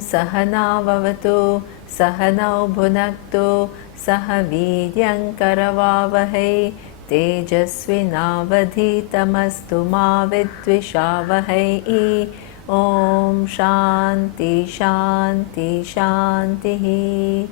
Sahana Vavatu Sahanau Bhunaktu Saha Vidyam Karavavahai Tejasvinavadhitamastu ma vidvishavahai. Om Shanti Shanti Shanti.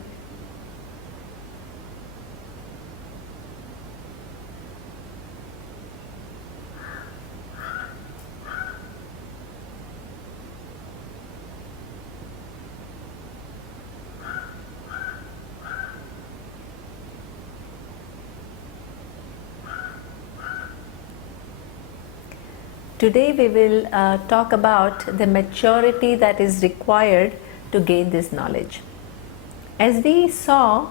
Today we will talk about the maturity that is required to gain this knowledge. As we saw,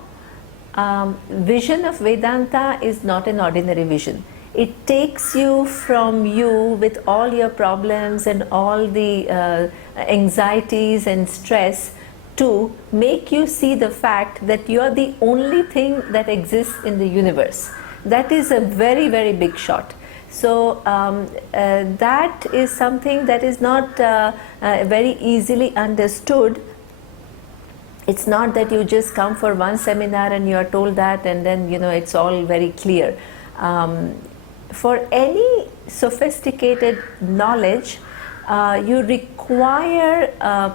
vision of Vedanta is not an ordinary vision. It takes you from you with all your problems and all the anxieties and stress to make you see the fact that you are the only thing that exists in the universe. That is a very, very big shot. So that is something that is not very easily understood. It's not that you just come for one seminar and you are told that and then it's all very clear. For any sophisticated knowledge, you require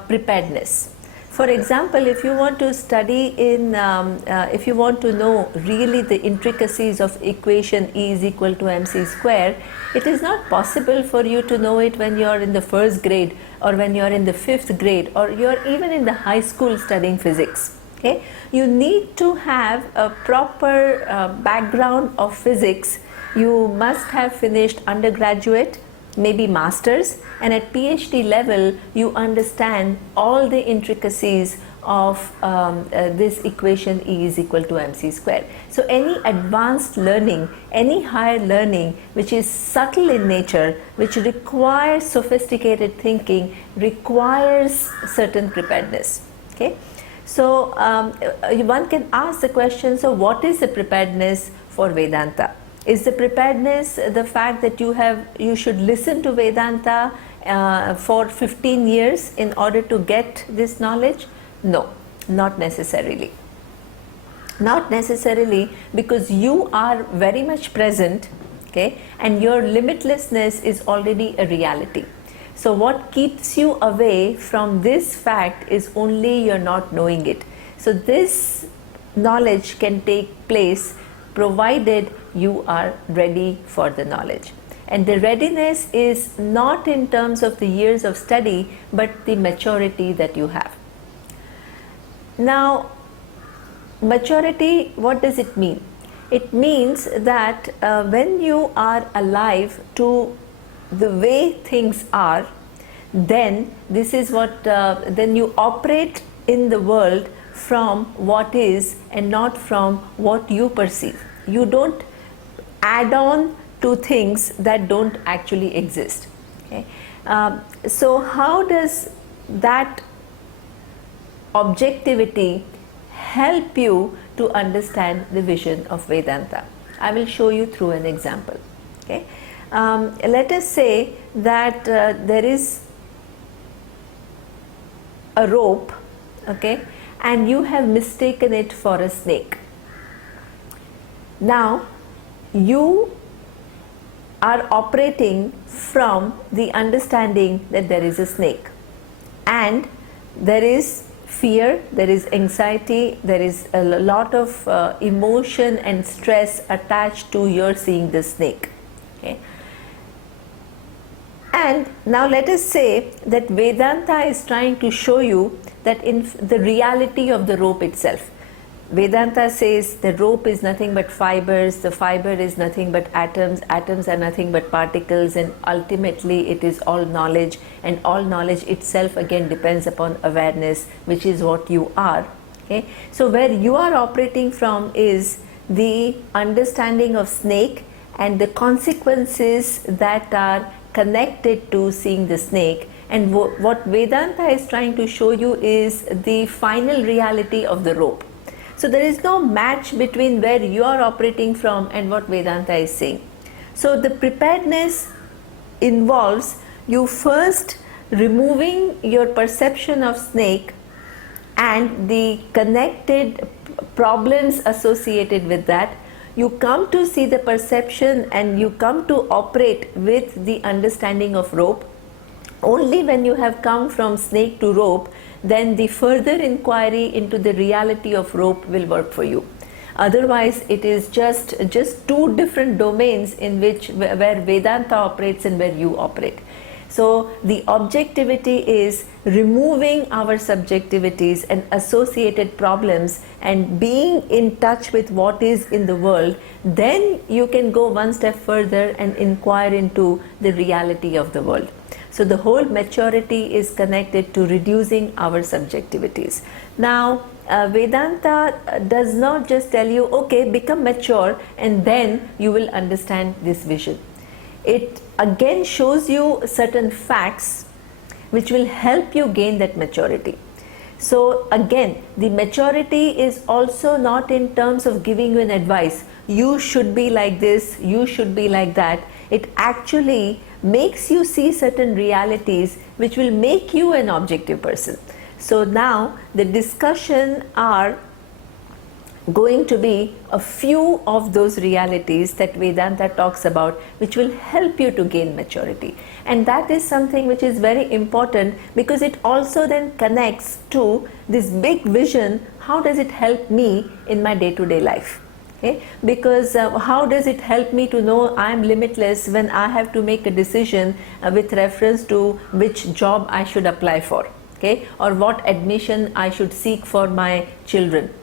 preparedness. For example, if you want to study if you want to know really the intricacies of equation E is equal to mc square, it is not possible for you to know it when you are in the first grade or when you are in the 5th grade or you are even in the high school studying physics. Okay? You need to have a proper background of physics. You must have finished undergraduate, maybe masters, and at PhD level you understand all the intricacies of this equation E is equal to mc square. So any advanced learning, any higher learning which is subtle in nature, which requires sophisticated thinking, requires certain preparedness. Okay? So one can ask the question, so what is the preparedness for Vedanta? Is the preparedness the fact that you should listen to Vedanta for 15 years in order to get this knowledge? No, not necessarily. Not necessarily, because you are very much present, okay, and your limitlessness is already a reality. So what keeps you away from this fact is only you're not knowing it. So this knowledge can take place provided you are ready for the knowledge. And the readiness is not in terms of the years of study, but the maturity that you have. Now, maturity, what does it mean? It means that when you are alive to the way things are, then this is what, then you operate in the world from what is and not from what you perceive. You don't add on to things that don't actually exist. Okay? So how does that objectivity help you to understand the vision of Vedanta? I will show you through an example. Okay? Let us say that there is a rope, okay, and you have mistaken it for a snake. Now, you are operating from the understanding that there is a snake, and there is fear, there is anxiety, there is a lot of emotion and stress attached to your seeing the snake. Okay? And now let us say that Vedanta is trying to show you that in the reality of the rope itself. Vedanta says the rope is nothing but fibers, the fiber is nothing but atoms, atoms are nothing but particles, and ultimately it is all knowledge, and all knowledge itself again depends upon awareness, which is what you are. Okay? So where you are operating from is the understanding of snake and the consequences that are connected to seeing the snake, and what Vedanta is trying to show you is the final reality of the rope. So there is no match between where you are operating from and what Vedanta is saying. So the preparedness involves you first removing your perception of snake and the connected problems associated with that, you come to see the perception and you come to operate with the understanding of rope. Only when you have come from snake to rope, then the further inquiry into the reality of rope will work for you. Otherwise, it is just two different domains in which where Vedanta operates and where you operate. So the objectivity is removing our subjectivities and associated problems and being in touch with what is in the world. Then you can go one step further and inquire into the reality of the world. So the whole maturity is connected to reducing our subjectivities. Now, Vedanta does not just tell you, okay, become mature and then you will understand this vision. It again shows you certain facts which will help you gain that maturity. So again, the maturity is also not in terms of giving you an advice. You should be like this, you should be like that. It actually makes you see certain realities which will make you an objective person. So now the discussion are going to be a few of those realities that Vedanta talks about, which will help you to gain maturity. And that is something which is very important, because it also then connects to this big vision. How does it help me in my day-to-day life? Okay? Because how does it help me to know I am limitless when I have to make a decision with reference to which job I should apply for, okay? Or what admission I should seek for my children.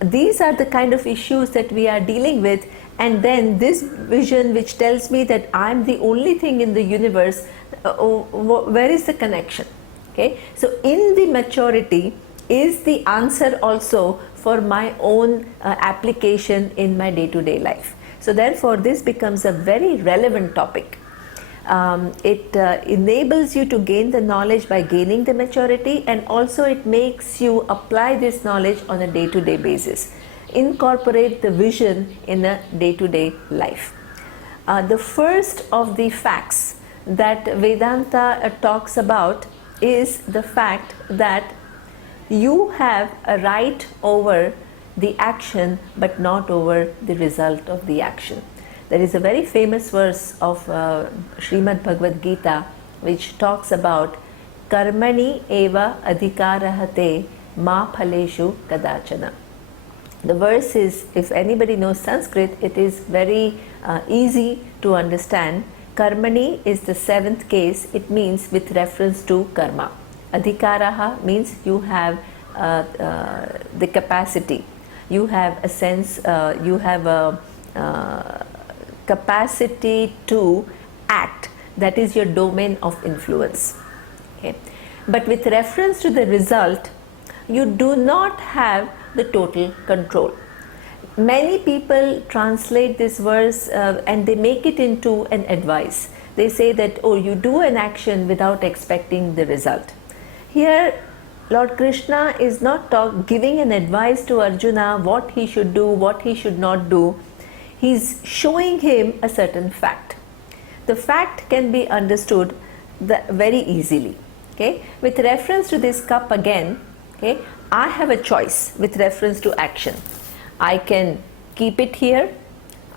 These are the kind of issues that we are dealing with, and then this vision which tells me that I am the only thing in the universe, where is the connection? Okay, so in the maturity is the answer also for my own application in my day-to-day life. So therefore this becomes a very relevant topic. It enables you to gain the knowledge by gaining the maturity, and also it makes you apply this knowledge on a day-to-day basis. Incorporate the vision in a day-to-day life. The first of the facts that Vedanta talks about is the fact that you have a right over the action but not over the result of the action. There is a very famous verse of Srimad Bhagavad Gita which talks about karmani eva adhikarahate ma phaleshu kadachana. The verse is, if anybody knows Sanskrit, it is very easy to understand. Karmani is the seventh case. It means with reference to karma. Adhikaraha means you have the capacity. You have a sense, you have a capacity to act. That is your domain of influence. Okay. But with reference to the result, you do not have the total control. Many people translate this verse and they make it into an advice. They say that, oh, you do an action without expecting the result. Here Lord Krishna is not giving an advice to Arjuna what he should do, what he should not do. He is showing him a certain fact. The fact can be understood very easily. Okay? With reference to this cup again, okay, I have a choice with reference to action. I can keep it here,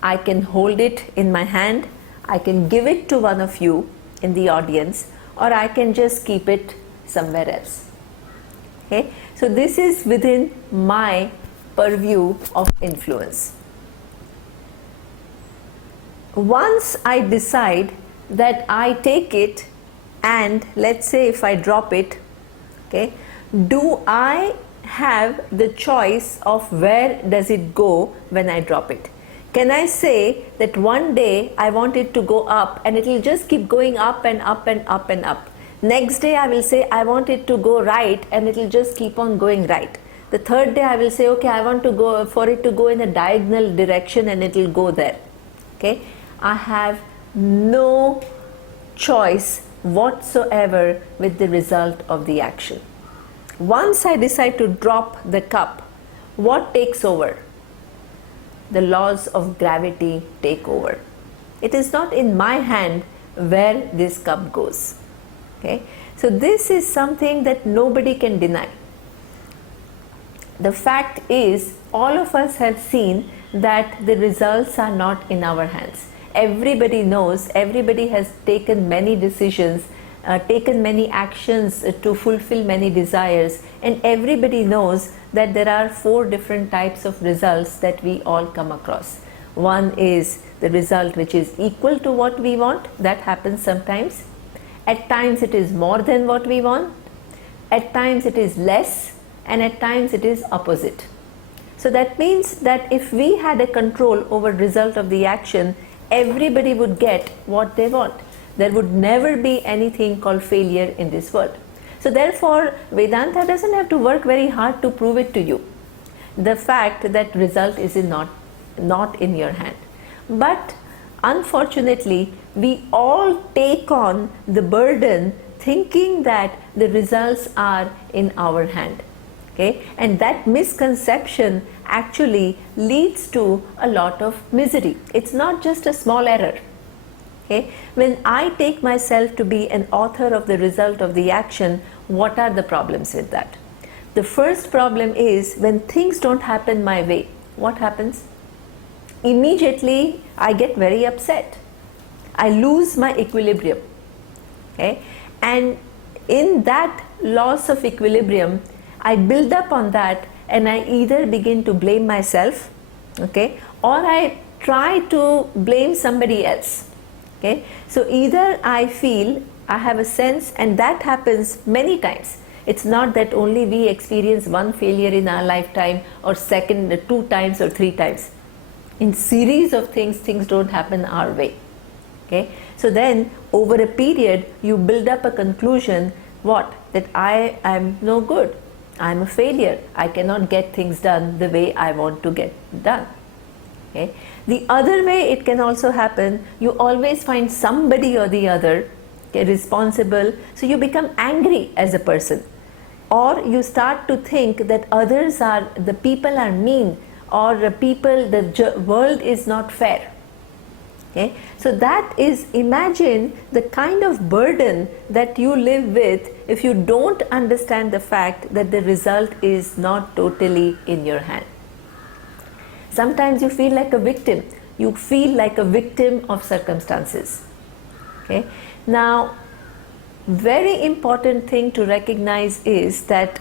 I can hold it in my hand, I can give it to one of you in the audience, or I can just keep it somewhere else. Okay? So this is within my purview of influence. Once I decide that I take it, and let's say if I drop it, okay, do I have the choice of where does it go when I drop it? Can I say that one day I want it to go up and it will just keep going up and up and up and up? Next day I will say I want it to go right and it will just keep on going right. The third day I will say, okay, I want to go for it to go in a diagonal direction and it will go there. Okay, I have no choice whatsoever with the result of the action. Once I decide to drop the cup, what takes over? The laws of gravity take over. It is not in my hand where this cup goes. Okay? So this is something that nobody can deny. The fact is, all of us have seen that the results are not in our hands. Everybody knows, everybody has taken many decisions, taken many actions to fulfill many desires, and everybody knows that there are 4 different types of results that we all come across. One is the result which is equal to what we want, that happens sometimes. At times it is more than what we want, at times it is less, and at times it is opposite. So that means that if we had a control over result of the action, everybody would get what they want. There would never be anything called failure in this world. So therefore, Vedanta doesn't have to work very hard to prove it to you, the fact that result is not in your hand. But unfortunately, we all take on the burden thinking that the results are in our hand. Okay? And that misconception actually leads to a lot of misery. It's not just a small error. Okay? When I take myself to be an author of the result of the action, what are the problems with that? The first problem is when things don't happen my way, what happens? Immediately I get very upset. I lose my equilibrium. Okay? And in that loss of equilibrium, I build up on that and I either begin to blame myself, okay, or I try to blame somebody else. Okay? So either I feel, I have a sense, and that happens many times. It's not that only we experience one failure in our lifetime, or 2 times or 3 times. In series of things don't happen our way. Okay? So then over a period you build up a conclusion, what? That I am no good. I am a failure. I cannot get things done the way I want to get done. Okay? The other way it can also happen, you always find somebody or the other, okay, responsible, so you become angry as a person. Or you start to think that the people are mean, or the world is not fair. Okay? So that is, imagine the kind of burden that you live with if you don't understand the fact that the result is not totally in your hand. Sometimes you feel like a victim. You feel like a victim of circumstances. Okay? Now, very important thing to recognize is that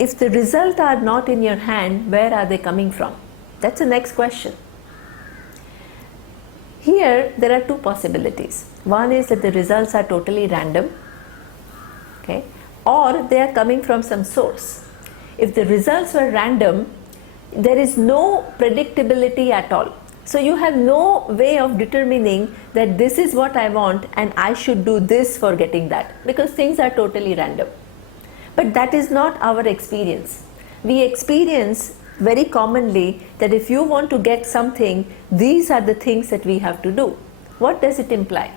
if the results are not in your hand, where are they coming from? That's the next question. Here there are 2 possibilities. One is that the results are totally random, okay, or they are coming from some source. If the results were random, there is no predictability at all. So you have no way of determining that this is what I want and I should do this for getting that, because things are totally random. But that is not our experience. We experience very commonly that if you want to get something, these are the things that we have to do. What does it imply?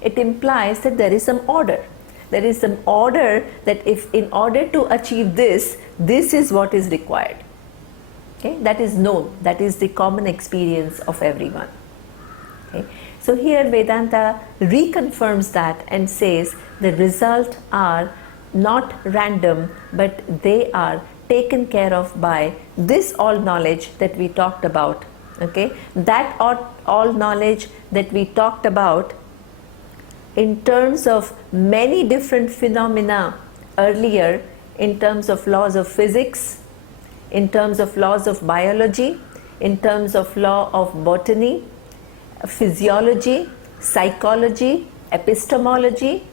It implies that there is some order. There is some order that if in order to achieve this, this is what is required. Okay? That is known. That is the common experience of everyone. Okay? So here Vedanta reconfirms that and says the results are not random, but they are taken care of by this all knowledge that we talked about. Okay? That all knowledge that we talked about in terms of many different phenomena earlier, in terms of laws of physics, in terms of laws of biology, in terms of law of botany, physiology, psychology, epistemology,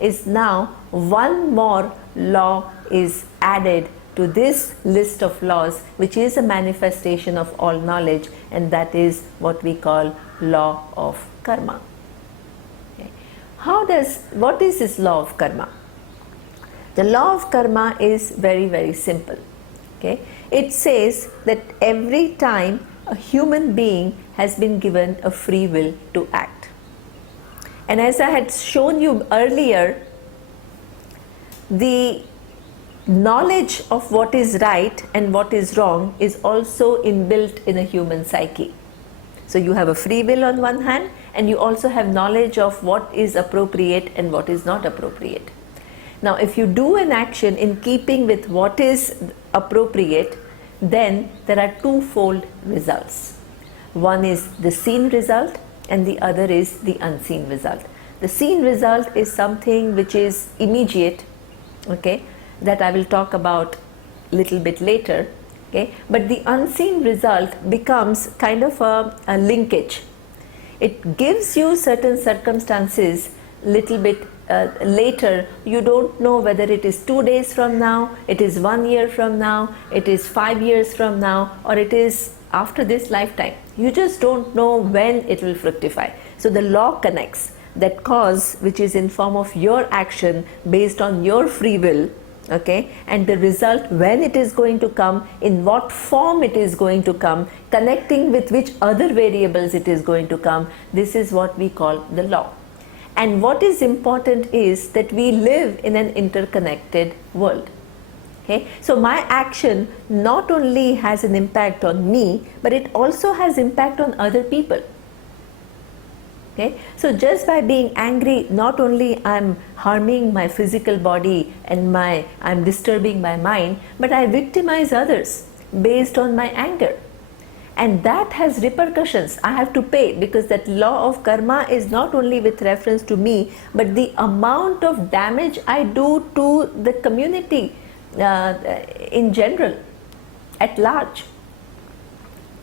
is now one more law is added to this list of laws, which is a manifestation of all knowledge, and that is what we call law of karma. Okay. What is this law of karma? The law of karma is very, very simple. Okay? It says that every time a human being has been given a free will to act. And as I had shown you earlier, the knowledge of what is right and what is wrong is also inbuilt in a human psyche. So you have a free will on one hand, and you also have knowledge of what is appropriate and what is not appropriate. Now, if you do an action in keeping with what is appropriate, then there are twofold results. One is the seen result and the other is the unseen result. The seen result is something which is immediate, okay, that I will talk about little bit later, okay, but the unseen result becomes kind of a linkage. It gives you certain circumstances little bit later. You don't know whether it is 2 days from now, it is 1 year from now, it is 5 years from now, or it is after this lifetime. You just don't know when it will fructify. So the law connects that cause, which is in form of your action based on your free will, okay, and the result, when it is going to come, in what form it is going to come, connecting with which other variables it is going to come. This is what we call the law. And what is important is that we live in an interconnected world. Okay? So my action not only has an impact on me, but it also has impact on other people. Okay? So just by being angry, not only I'm harming my physical body and I'm disturbing my mind, but I victimize others based on my anger. And that has repercussions. I have to pay, because that law of karma is not only with reference to me, but the amount of damage I do to the community in general, at large.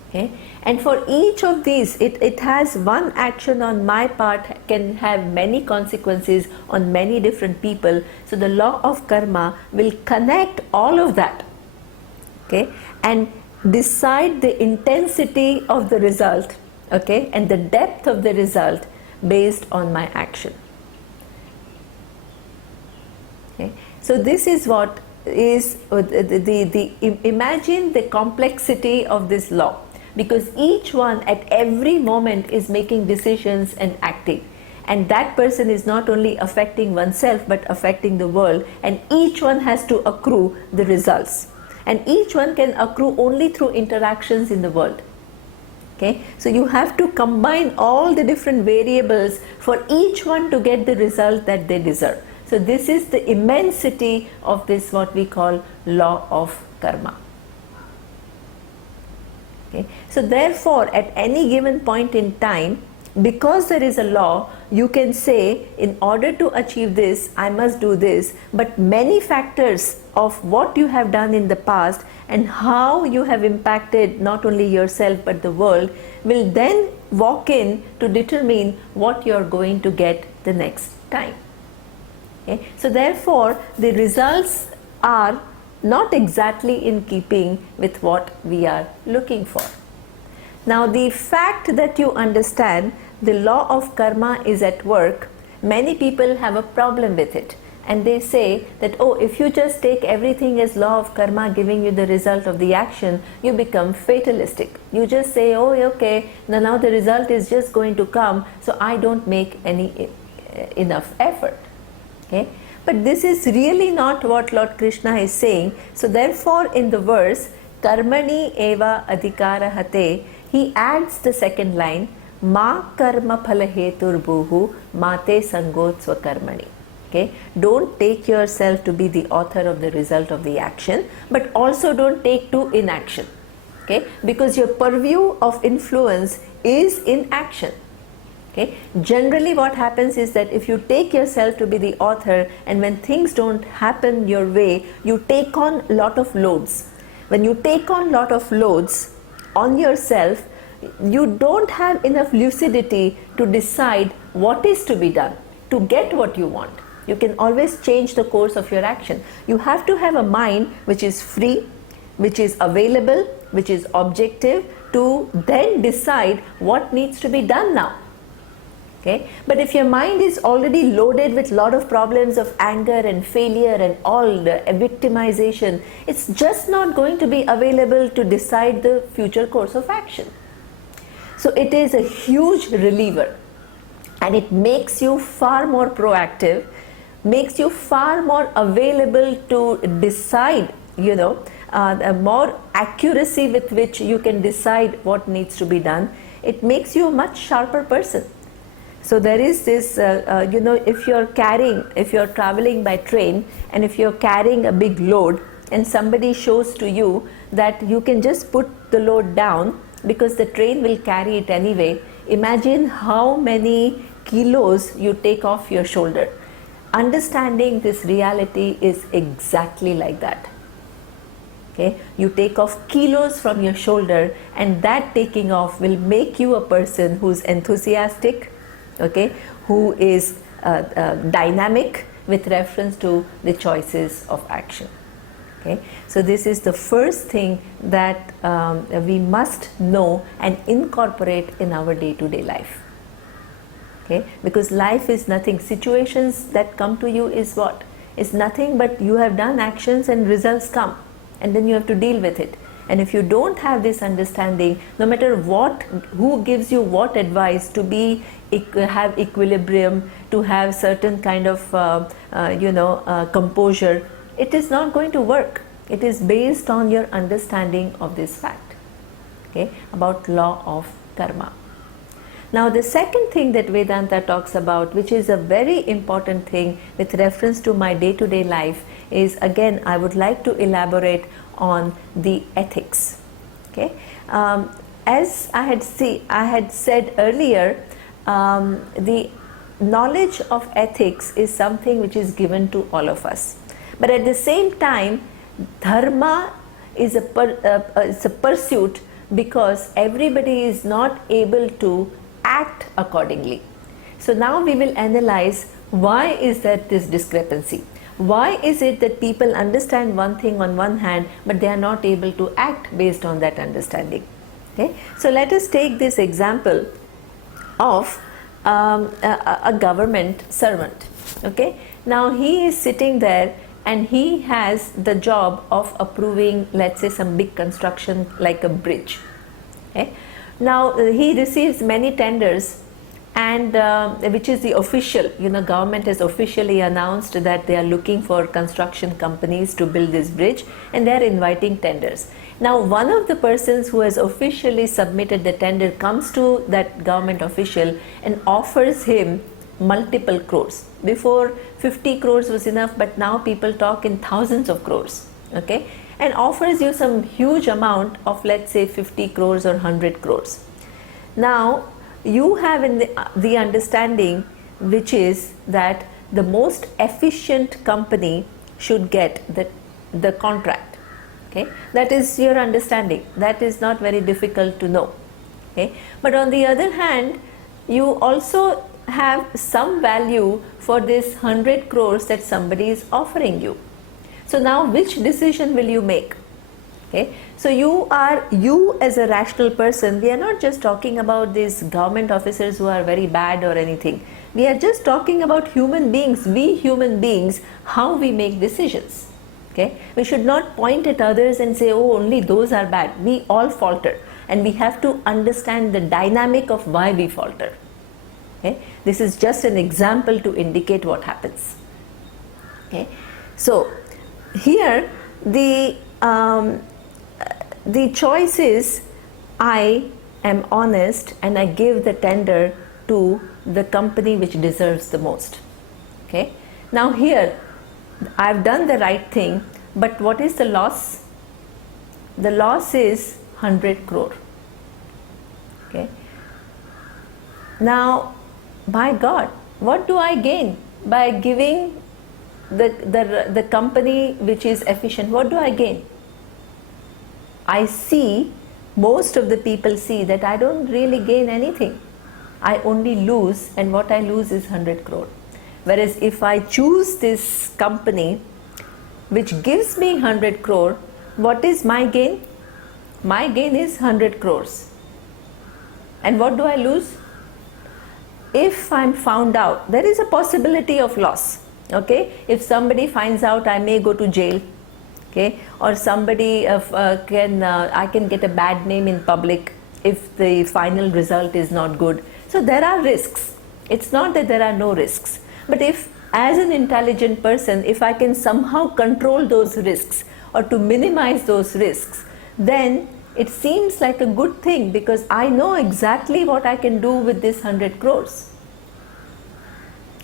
Okay? And for each of these, it has one action on my part can have many consequences on many different people. So the law of karma will connect all of that, okay, and decide the intensity of the result, okay, and the depth of the result based on my action. Okay. So this is what is imagine the complexity of this law, because each one at every moment is making decisions and acting, and that person is not only affecting oneself but affecting the world, and each one has to accrue the results, and each one can accrue only through interactions in the world. Okay, so you have to combine all the different variables for each one to get the result that they deserve. So this is the immensity of this, what we call law of karma. Okay. So therefore, at any given point in time, because there is a law, you can say, in order to achieve this, I must do this, but many factors of what you have done in the past and how you have impacted not only yourself but the world will then walk in to determine what you are going to get the next time. Okay? So therefore, the results are not exactly in keeping with what we are looking for. Now, the fact that you understand the law of karma is at work, many people have a problem with it, and they say that, oh, if you just take everything as law of karma giving you the result of the action, you become fatalistic. You just say, oh, okay, now the result is just going to come, so I don't make any enough effort. Okay? But this is really not what Lord Krishna is saying. So therefore, in the verse karmani eva adhikara hate, he adds the second line, ma karma phala heturbuhu mate sangotsva karmani. Okay? Don't take yourself to be the author of the result of the action, but also don't take to inaction. Okay? Because your purview of influence is in action. Okay? Generally what happens is that if you take yourself to be the author, and when things don't happen your way, you take on a lot of loads. When you take on a lot of loads on yourself, you don't have enough lucidity to decide what is to be done to get what you want. You can always change the course of your action. You have to have a mind which is free, which is available, which is objective, to then decide what needs to be done now. Okay? But if your mind is already loaded with a lot of problems of anger and failure and all the victimization, it's just not going to be available to decide the future course of action. So it is a huge reliever, and it makes you far more proactive, makes you far more available to decide, more accuracy with which you can decide what needs to be done. It makes you a much sharper person. So there is this, if you're traveling by train, and if you're carrying a big load, and somebody shows to you that you can just put the load down because the train will carry it anyway, imagine how many kilos you take off your shoulder. Understanding this reality is exactly like that. Okay? You take off kilos from your shoulder, and that taking off will make you a person who's enthusiastic, okay, who is dynamic with reference to the choices of action. Okay? So this is the first thing that we must know and incorporate in our day-to-day life. Okay? Because life is nothing. Situations that come to you is what? Is nothing but you have done actions and results come, and then you have to deal with it. And if you don't have this understanding, no matter what, who gives you what advice to be, have equilibrium, to have certain kind of composure, it is not going to work. It is based on your understanding of this fact, okay, about law of karma. Now the second thing that Vedanta talks about, which is a very important thing with reference to my day-to-day life, is, again, I would like to elaborate on the ethics. Okay, as I had said earlier, the knowledge of ethics is something which is given to all of us, but at the same time, dharma is a pursuit, because everybody is not able to act accordingly. So now we will analyze, why is there this discrepancy? Why is it that people understand one thing on one hand, but they are not able to act based on that understanding? Okay? So let us take this example of a government servant. Okay? Now he is sitting there, and he has the job of approving, let's say, some big construction like a bridge. Okay? Now he receives many tenders, and which is the official, government has officially announced that they are looking for construction companies to build this bridge, and they are inviting tenders. Now one of the persons who has officially submitted the tender comes to that government official and offers him multiple crores. Before 50 crores was enough, but now people talk in thousands of crores. Okay, and offers you some huge amount of, let's say, 50 crores or 100 crores. Now you have in the understanding, which is that the most efficient company should get the contract. Okay, that is your understanding. That is not very difficult to know. Okay, but on the other hand, you also have some value for this 100 crores that somebody is offering you. So now which decision will you make? Okay, so you as a rational person, we are not just talking about these government officers who are very bad or anything. We are just talking about human beings, we human beings, how we make decisions. Okay, we should not point at others and say, oh, only those are bad. We all falter, and we have to understand the dynamic of why we falter. Okay, this is just an example to indicate what happens. Okay, so here the choice is, I am honest and I give the tender to the company which deserves the most. Okay, now here I have done the right thing, but what is the loss? The loss is 100 crore. Okay, now, by God, what do I gain by giving the company which is efficient? What do I gain? I see, most of the people see that I don't really gain anything. I only lose, and what I lose is 100 crore. Whereas if I choose this company which gives me 100 crore, what is my gain? My gain is 100 crores. And what do I lose? If I'm found out, there is a possibility of loss. Okay, if somebody finds out, I may go to jail. Okay, or somebody I can get a bad name in public if the final result is not good. So there are risks. It's not that there are no risks, but if, as an intelligent person, if I can somehow control those risks or to minimize those risks, then it seems like a good thing, because I know exactly what I can do with this 100 crores.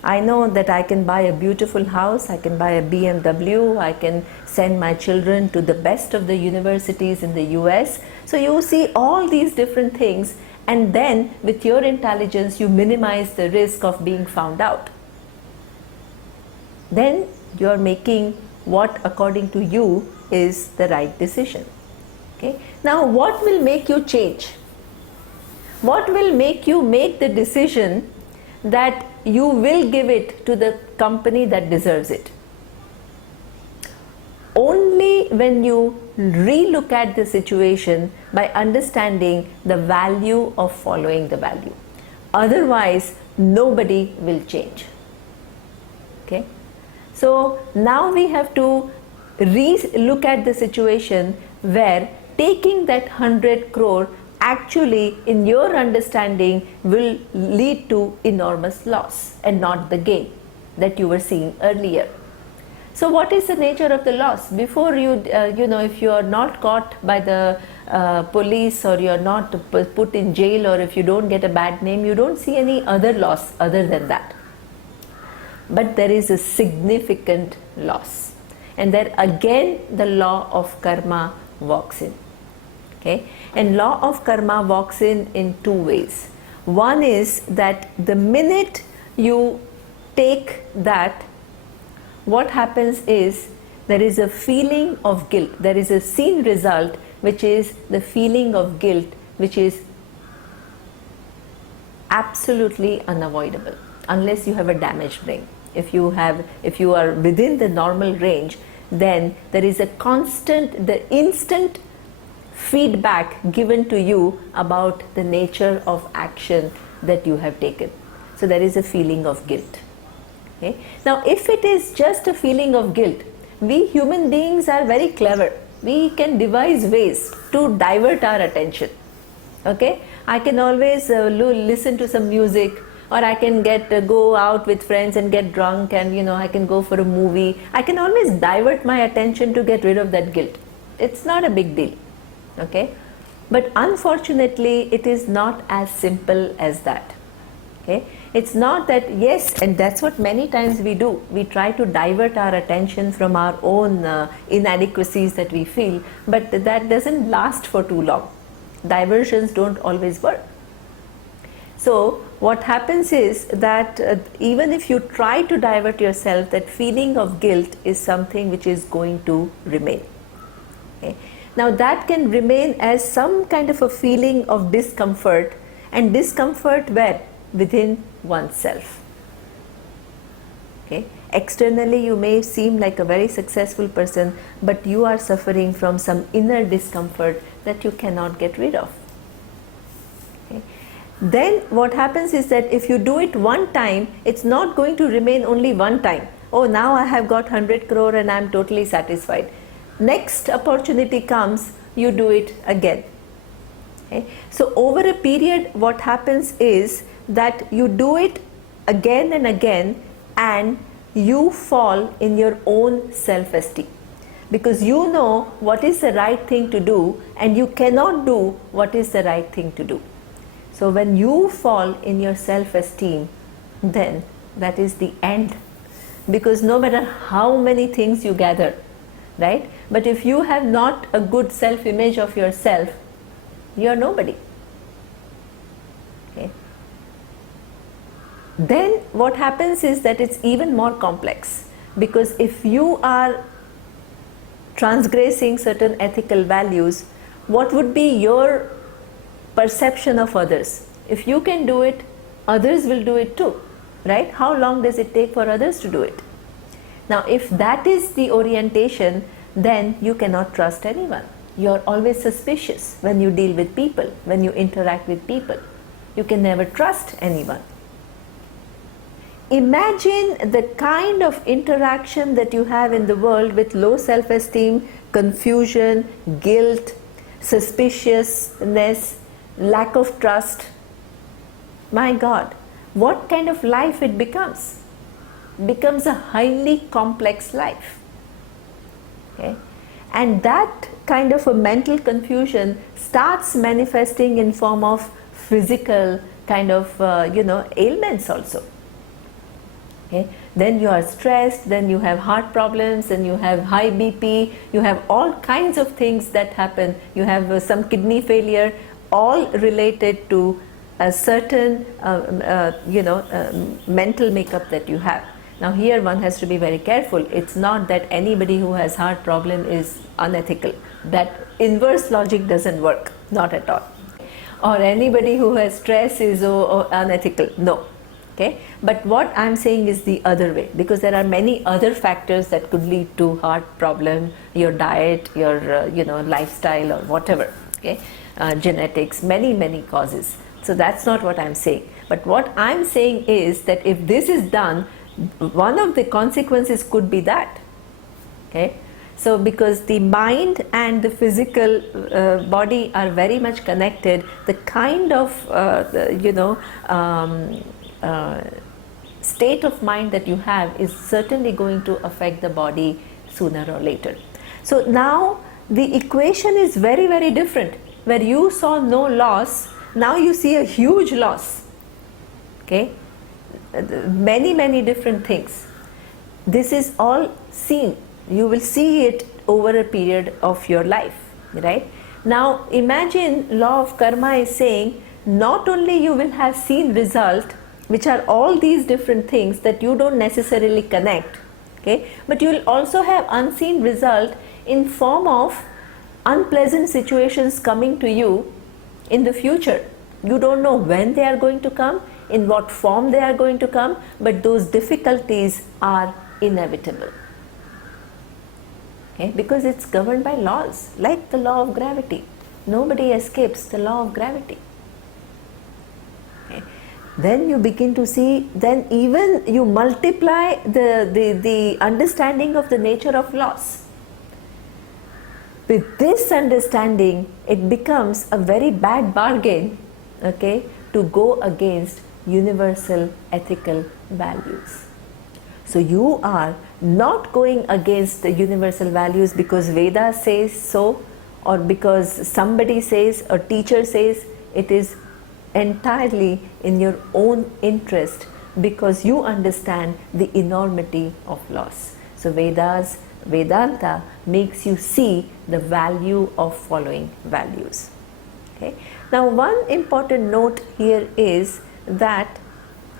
I know that I can buy a beautiful house, I can buy a BMW, I can send my children to the best of the universities in the US. So you see all these different things, and then with your intelligence you minimize the risk of being found out. Then you are making what according to you is the right decision. Okay? Now what will make you change? What will make you make the decision that you will give it to the company that deserves it? Only when you relook at the situation by understanding the value of following the value. Otherwise, nobody will change. Okay? So now we have to re-look at the situation where taking that 100 crore actually, in your understanding, will lead to enormous loss and not the gain that you were seeing earlier. So what is the nature of the loss? Before you, if you are not caught by the police, or you are not put in jail, or if you don't get a bad name, you don't see any other loss other than that. But there is a significant loss. And there again the law of karma walks in. Okay? And law of karma walks in two ways. One is that the minute you take that, what happens is there is a feeling of guilt. There is a seen result, which is the feeling of guilt, which is absolutely unavoidable unless you have a damaged brain. If you are within the normal range, then there is a constant, the instant feedback given to you about the nature of action that you have taken. So there is a feeling of guilt. Okay? Now if it is just a feeling of guilt, we human beings are very clever. We can devise ways to divert our attention. Okay? I can always listen to some music, or I can go out with friends and get drunk, and I can go for a movie. I can always divert my attention to get rid of that guilt. It's not a big deal. Okay? But unfortunately it is not as simple as that. Okay? It's not that, yes, and that's what many times we do. We try to divert our attention from our own inadequacies that we feel, but that doesn't last for too long. Diversions don't always work. So what happens is that even if you try to divert yourself, that feeling of guilt is something which is going to remain. Okay? Now that can remain as some kind of a feeling of discomfort, and discomfort where? Within oneself. Okay? Externally you may seem like a very successful person, but you are suffering from some inner discomfort that you cannot get rid of. Okay? Then what happens is that if you do it one time, it's not going to remain only one time. Oh, now I have got 100 crore and I am totally satisfied. Next opportunity comes, you do it again. Okay? So over a period, what happens is that you do it again and again, and you fall in your own self-esteem, because you know what is the right thing to do and you cannot do what is the right thing to do. So when you fall in your self-esteem, then that is the end, because no matter how many things you gather, right? But if you have not a good self-image of yourself, you are nobody. Okay? Then what happens is that it's even more complex, because if you are transgressing certain ethical values, what would be your perception of others? If you can do it, others will do it too, right? How long does it take for others to do it? Now if that is the orientation, then you cannot trust anyone. You are always suspicious when you deal with people, when you interact with people. You can never trust anyone. Imagine the kind of interaction that you have in the world with low self-esteem, confusion, guilt, suspiciousness, lack of trust. My God, what kind of life it becomes? Becomes a highly complex life. Okay? And that kind of a mental confusion starts manifesting in form of physical kind of ailments also. Okay? Then you are stressed, then you have heart problems, then you have high BP, you have all kinds of things that happen. You have some kidney failure, all related to a certain mental makeup that you have. Now here one has to be very careful. It's not that anybody who has heart problem is unethical. That inverse logic doesn't work, not at all. Or anybody who has stress is unethical, no. Okay? But what I'm saying is the other way, because there are many other factors that could lead to heart problem, your diet, your lifestyle or whatever, okay? Genetics, many causes. So that's not what I'm saying. But what I'm saying is that if this is done, one of the consequences could be that, okay? So because the mind and the physical body are very much connected, the kind of state of mind that you have is certainly going to affect the body sooner or later. So now the equation is very different. Where you saw no loss, now you see a huge loss. Okay? Many different things. This is all seen. You will see it over a period of your life, right? Now imagine law of karma is saying not only you will have seen result, which are all these different things that you don't necessarily connect, okay, but you will also have unseen result in form of unpleasant situations coming to you in the future. You don't know when they are going to come, in what form they are going to come, but those difficulties are inevitable. Okay? Because it's governed by laws, like the law of gravity. Nobody escapes the law of gravity. Okay? Then you begin to see, then even you multiply the understanding of the nature of laws. With this understanding, it becomes a very bad bargain, okay, to go against universal ethical values. So you are not going against the universal values because Veda says so, or because somebody says, a teacher says. It is entirely in your own interest because you understand the enormity of loss. So Vedanta makes you see the value of following values. Okay? Now one important note here is that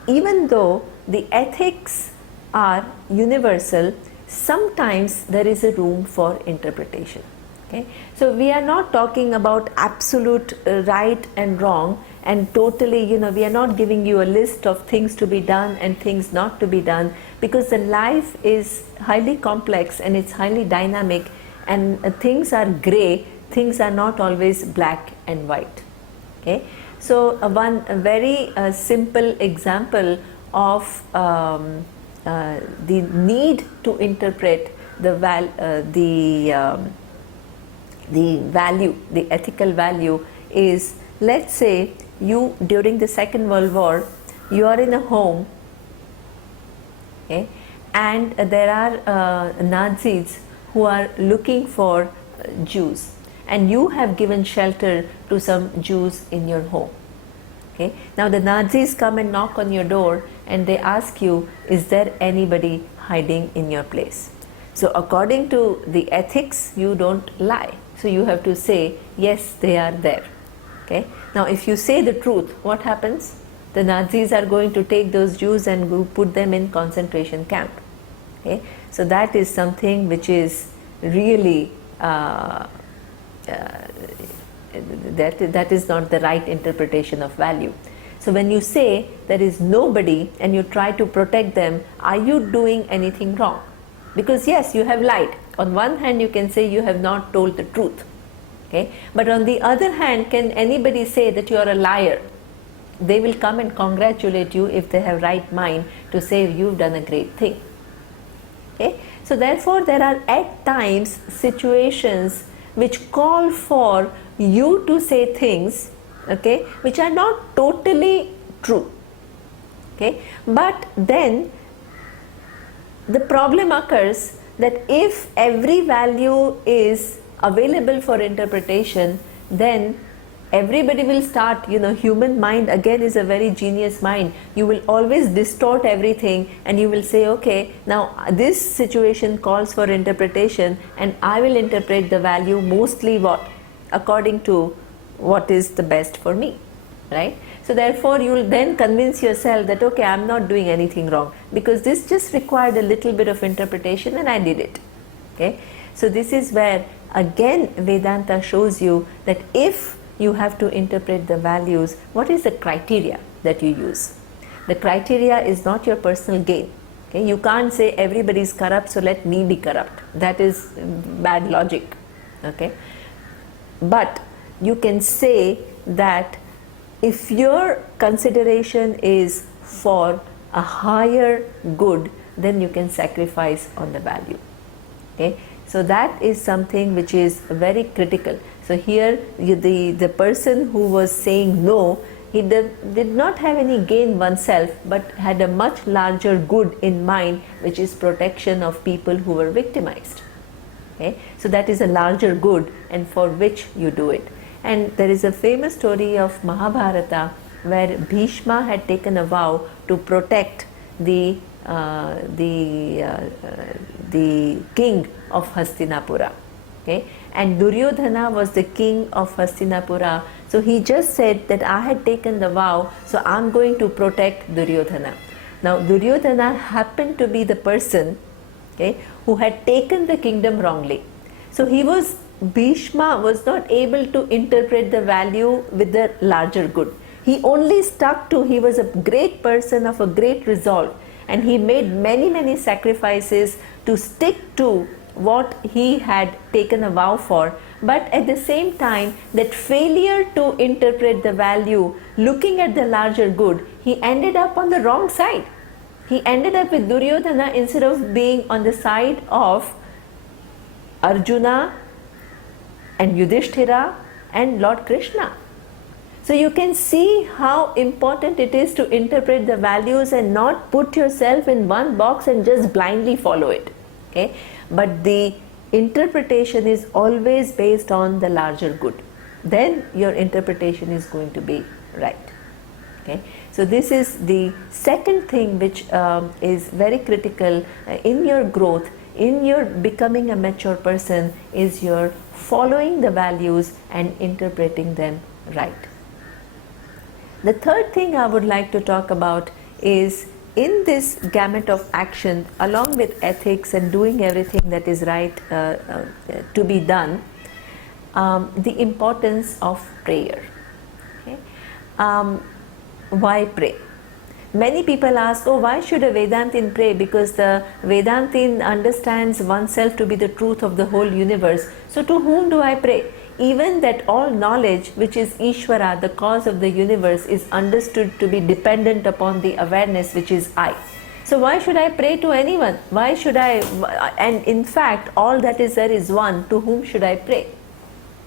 even though the ethics are universal, sometimes there is a room for interpretation. Okay? So we are not talking about absolute right and wrong and totally, we are not giving you a list of things to be done and things not to be done, because the life is highly complex and it's highly dynamic, and things are gray, things are not always black and white. Okay? So one very simple example of the need to interpret the value, the ethical value is, let's say you during the Second World War, you are in a home, okay, and there are Nazis who are looking for Jews, and you have given shelter to some Jews in your home. Okay? Now the Nazis come and knock on your door and they ask you, is there anybody hiding in your place? So according to the ethics, you don't lie. So you have to say, yes, they are there. Okay? Now if you say the truth, what happens? The Nazis are going to take those Jews and put them in concentration camp. Okay? So that is something which is really that is not the right interpretation of value. So when you say there is nobody and you try to protect them, are you doing anything wrong? Because yes, you have lied. On one hand you can say you have not told the truth. Okay? But on the other hand, can anybody say that you are a liar? They will come and congratulate you if they have right mind to say you've done a great thing. Okay? So therefore there are at times situations which call for you to say things, okay, which are not totally true. Okay? But then the problem occurs that if every value is available for interpretation, then everybody will start, human mind again is a very genius mind. You will always distort everything, and you will say, okay, now this situation calls for interpretation, and I will interpret the value mostly according to what is the best for me, right? So therefore you will then convince yourself that, okay, I'm not doing anything wrong, because this just required a little bit of interpretation and I did it. Okay, so this is where again Vedanta shows you that if you have to interpret the values, what is the criteria that you use? The criteria is not your personal gain. Okay, you can't say everybody is corrupt, so let me be corrupt. That is bad logic. Okay, but you can say that if your consideration is for a higher good, then you can sacrifice on the value. Okay, so that is something which is very critical. So here the person who was saying no, he did not have any gain oneself, but had a much larger good in mind, which is protection of people who were victimized. Okay, so that is a larger good, and for which you do it. And there is a famous story of Mahabharata where Bhishma had taken a vow to protect the king of Hastinapura. Okay, and Duryodhana was the king of Hastinapura. So he just said that I had taken the vow, so I'm going to protect Duryodhana. Now Duryodhana happened to be the person, okay, who had taken the kingdom wrongly. So Bhishma was not able to interpret the value with the larger good. He only he was a great person of a great resolve, and he made many sacrifices to stick to what he had taken a vow for. But at the same time, that failure to interpret the value, looking at the larger good, he ended up on the wrong side. He ended up with Duryodhana instead of being on the side of Arjuna and Yudhishthira and Lord Krishna. So you can see how important it is to interpret the values and not put yourself in one box and just blindly follow it. Okay? But the interpretation is always based on the larger good. Then your interpretation is going to be right. Okay? So this is the second thing which is very critical in your growth, in your becoming a mature person, is your following the values and interpreting them right. The third thing I would like to talk about is, in this gamut of action, along with ethics and doing everything that is right to be done, the importance of prayer. Okay? Why pray? Many people ask, oh, why should a Vedantin pray? Because the Vedantin understands oneself to be the truth of the whole universe. So to whom do I pray? Even that all knowledge, which is Ishvara, the cause of the universe, is understood to be dependent upon the awareness, which is I. So why should I pray to anyone? Why should I? And in fact, all that is there is one. To whom should I pray?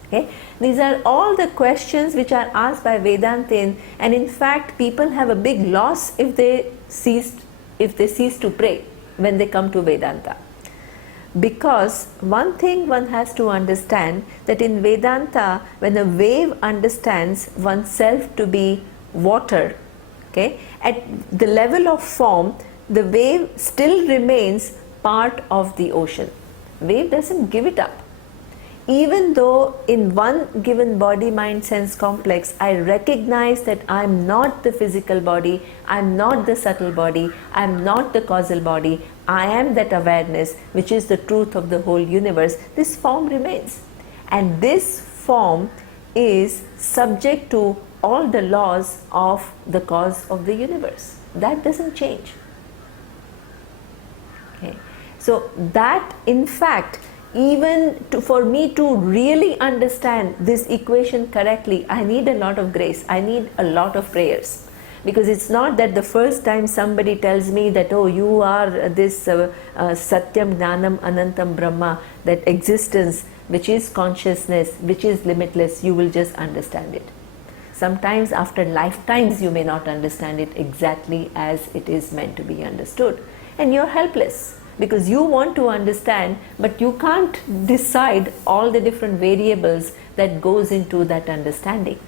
Okay? These are all the questions which are asked by Vedantin, and in fact people have a big loss if they cease to pray when they come to Vedanta. Because one thing one has to understand, that in Vedanta, when a wave understands oneself to be water, okay, at the level of form, the wave still remains part of the ocean. Wave doesn't give it up. Even though in one given body, mind, sense complex, I recognize that I'm not the physical body, I'm not the subtle body, I'm not the causal body, I am that awareness which is the truth of the whole universe, this form remains. And this form is subject to all the laws of the cause of the universe. That doesn't change. Okay. So that, in fact, even for me to really understand this equation correctly, I need a lot of grace. I need a lot of prayers. Because it's not that the first time somebody tells me that, oh, you are this Satyam, Gnanam, Anantam, Brahma, that existence which is consciousness, which is limitless, you will just understand it. Sometimes after lifetimes you may not understand it exactly as it is meant to be understood. And you're helpless. Because you want to understand, but you can't decide all the different variables that goes into that understanding.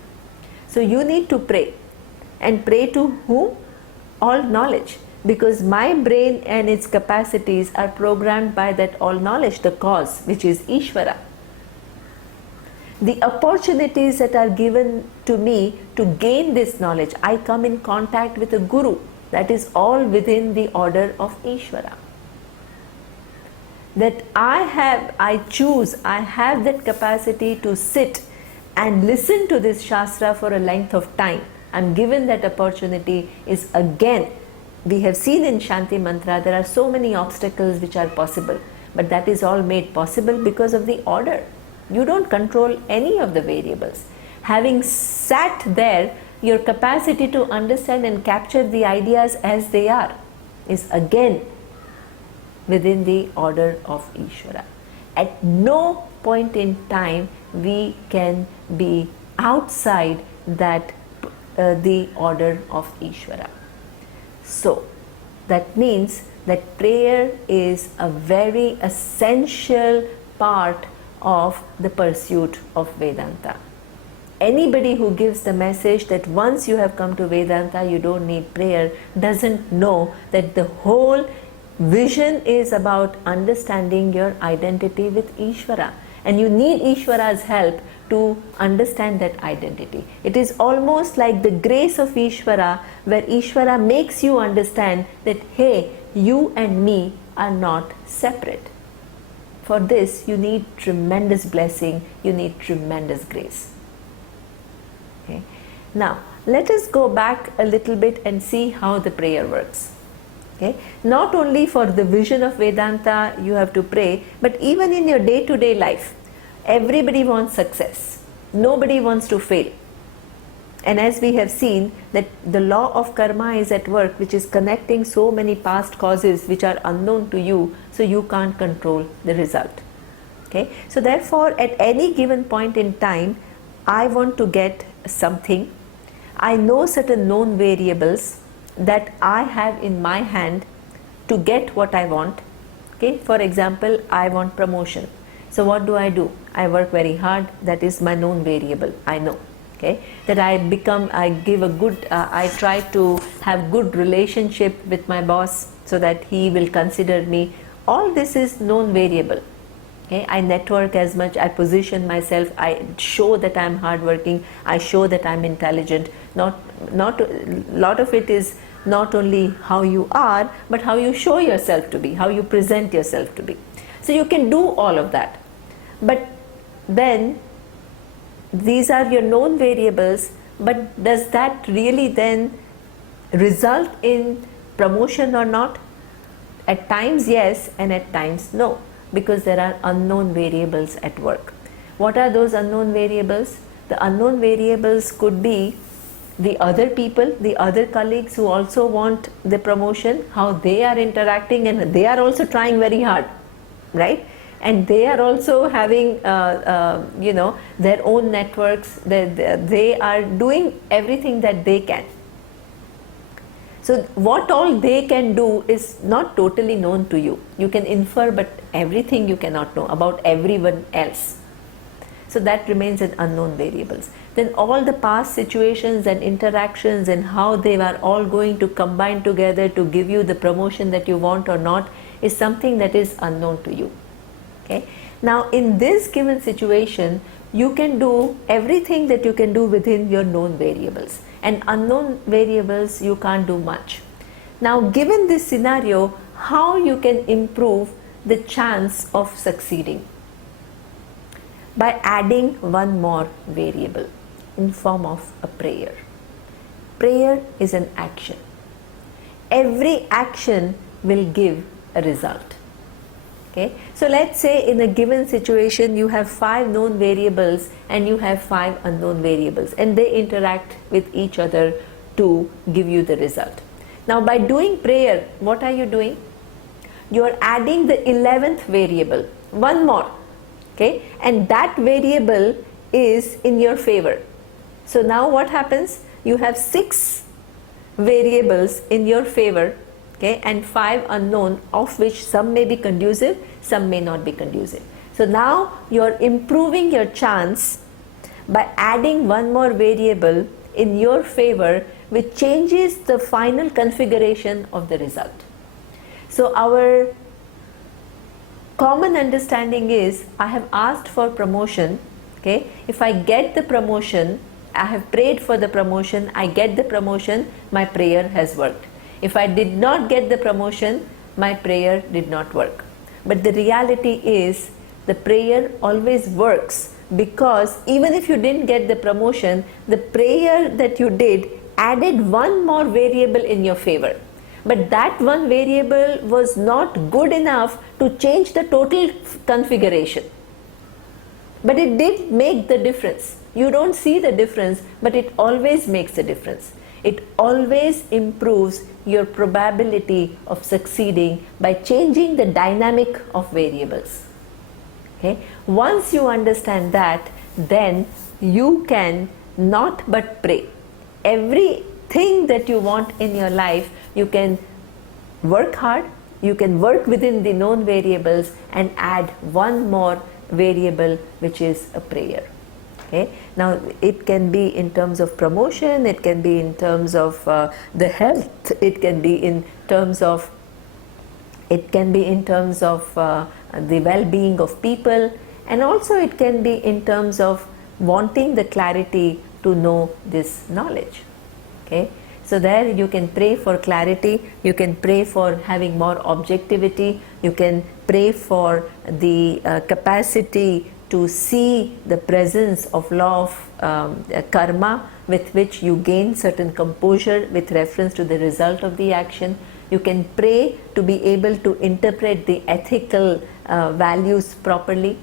So you need to pray. And pray to whom? All knowledge. Because my brain and its capacities are programmed by that all knowledge, the cause, which is Ishvara. The opportunities that are given to me to gain this knowledge, I come in contact with a guru. That is all within the order of Ishvara. That I have that capacity to sit and listen to this Shastra for a length of time. I'm given that opportunity is again, we have seen in Shanti Mantra, there are so many obstacles which are possible, but that is all made possible because of the order. You don't control any of the variables. Having sat there, your capacity to understand and capture the ideas as they are is again within the order of Ishvara. At no point in time we can be outside that the order of Ishvara. So that means that prayer is a very essential part of the pursuit of Vedanta. Anybody who gives the message that once you have come to Vedanta you don't need prayer doesn't know that the whole vision is about understanding your identity with Ishvara, and you need Ishvara's help to understand that identity. It is almost like the grace of Ishvara, where Ishvara makes you understand that hey, you and me are not separate. For this you need tremendous blessing, you need tremendous grace. Okay. Now let us go back a little bit and see how the prayer works. Okay. Not only for the vision of Vedanta you have to pray, but even in your day-to-day life. Everybody wants success. Nobody wants to fail. And as we have seen that the law of karma is at work, which is connecting so many past causes which are unknown to you, so you can't control the result. Okay. So therefore at any given point in time, I want to get something. I know certain known variables that I have in my hand to get what I want. Okay. For example, I want promotion. So what do? I work very hard. That is my known variable. I know. Okay. That I try to have good relationship with my boss so that he will consider me. All this is known variable. Okay. I network as much, I position myself, I show that I am hardworking, I show that I am intelligent. Lot of it is not only how you are, but how you show yourself to be, how you present yourself to be. So you can do all of that. But then these are your known variables, but does that really then result in promotion or not? At times yes, and at times no, because there are unknown variables at work. What are those unknown variables? The unknown variables could be the other people, the other colleagues who also want the promotion, how they are interacting, and they are also trying very hard, right? And they are also having their own networks. They are doing everything that they can. So what all they can do is not totally known to you. You can infer, but everything you cannot know about everyone else. So that remains an unknown variables. Then all the past situations and interactions and how they are all going to combine together to give you the promotion that you want or not is something that is unknown to you. Okay. Now in this given situation, you can do everything that you can do within your known variables, and unknown variables you can't do much. Now given this scenario, how you can improve the chance of succeeding? By adding one more variable in form of a prayer. Prayer is an action. Every action will give a result. Okay. So let's say in a given situation you have 5 known variables and you have 5 unknown variables, and they interact with each other to give you the result. Now by doing prayer, what are you doing? You are adding the 11th variable, one more. Okay. And that variable is in your favor. So now what happens? You have 6 variables in your favor. Okay, and 5 unknown, of which some may be conducive, some may not be conducive. So now you are improving your chance by adding one more variable in your favor, which changes the final configuration of the result. So our common understanding is, I have asked for promotion, okay? If I get the promotion, I have prayed for the promotion, I get the promotion, my prayer has worked. If I did not get the promotion, my prayer did not work. But the reality is, the prayer always works, because even if you didn't get the promotion, the prayer that you did added one more variable in your favor. But that one variable was not good enough to change the total configuration. But it did make the difference. You don't see the difference, but it always makes a difference. It always improves your probability of succeeding by changing the dynamic of variables. Okay? Once you understand that, then you can not but pray. Everything that you want in your life, you can work hard, you can work within the known variables and add one more variable, which is a prayer. Okay? Now it can be in terms of promotion, it can be in terms of the health, it can be in terms of the well-being of people, and also it can be in terms of wanting the clarity to know this knowledge. Okay? So there you can pray for clarity, you can pray for having more objectivity, you can pray for the capacity to see the presence of law of karma, with which you gain certain composure with reference to the result of the action. You can pray to be able to interpret the ethical values properly.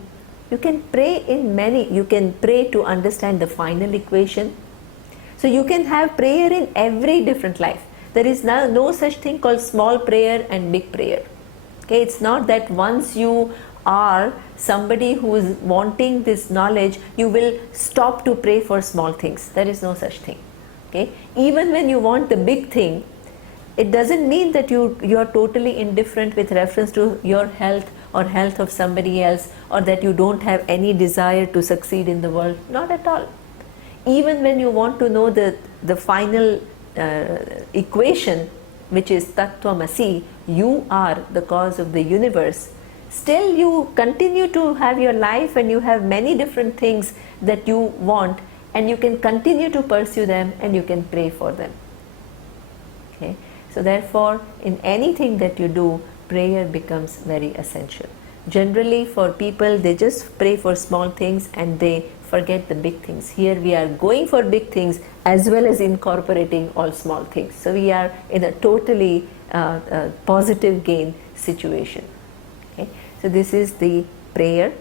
You can pray you can pray to understand the final equation. So you can have prayer in every different life. There is no such thing called small prayer and big prayer. Okay, it's not that once you are somebody who is wanting this knowledge, you will stop to pray for small things. There is no such thing. Okay, even when you want the big thing, it doesn't mean that you are totally indifferent with reference to your health or health of somebody else, or that you don't have any desire to succeed in the world. Not at all. Even when you want to know the final equation, which is tvam, you are the cause of the universe, still you continue to have your life and you have many different things that you want, and you can continue to pursue them and you can pray for them. Okay? So therefore, in anything that you do, prayer becomes very essential. Generally for people, they just pray for small things and they forget the big things. Here we are going for big things as well as incorporating all small things. So we are in a totally positive gain situation. Okay? So this is the prayer.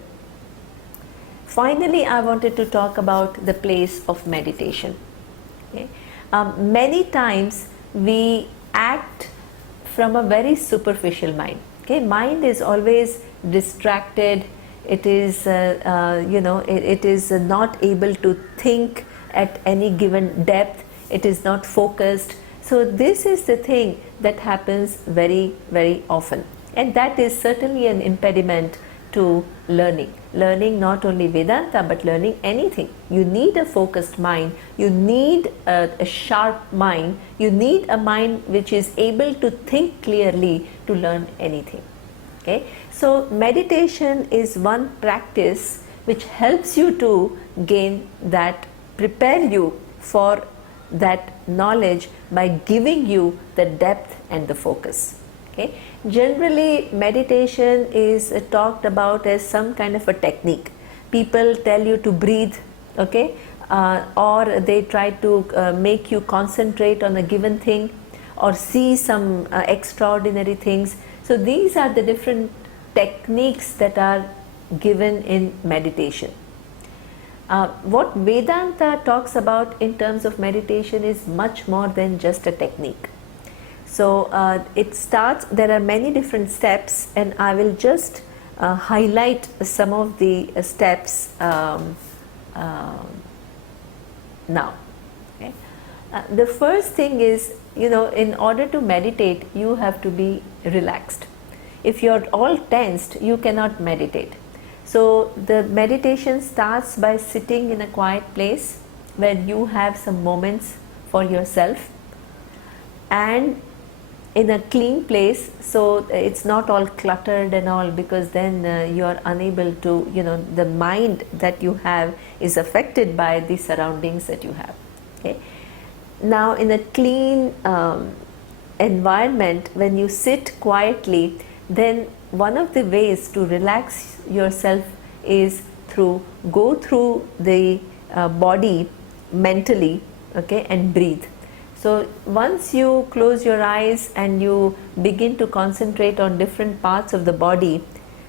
Finally, I wanted to talk about the place of meditation. Okay? Many times we act from a very superficial mind. Okay? Mind is always distracted. It is, it is not able to think at any given depth. It is not focused. So this is the thing that happens very, very often. And that is certainly an impediment to learning. Learning not only Vedanta, but learning anything. You need a focused mind. You need a sharp mind. You need a mind which is able to think clearly to learn anything. Okay? So meditation is one practice which helps you to gain that, prepare you for that knowledge by giving you the depth and the focus. Okay? Generally, meditation is talked about as some kind of a technique. People tell you to breathe, okay, or they try to make you concentrate on a given thing or see some extraordinary things. So these are the different techniques that are given in meditation. What Vedanta talks about in terms of meditation is much more than just a technique. So it starts, there are many different steps, and I will just highlight some of the steps now. Okay? The first thing is, in order to meditate, you have to be relaxed. If you're all tensed, you cannot meditate. So the meditation starts by sitting in a quiet place, where you have some moments for yourself and in a clean place, so it's not all cluttered and all, because then you are unable to, the mind that you have is affected by the surroundings that you have. Okay. Now in a clean environment, when you sit quietly, then one of the ways to relax yourself is go through the body mentally, okay, and breathe. So once you close your eyes and you begin to concentrate on different parts of the body,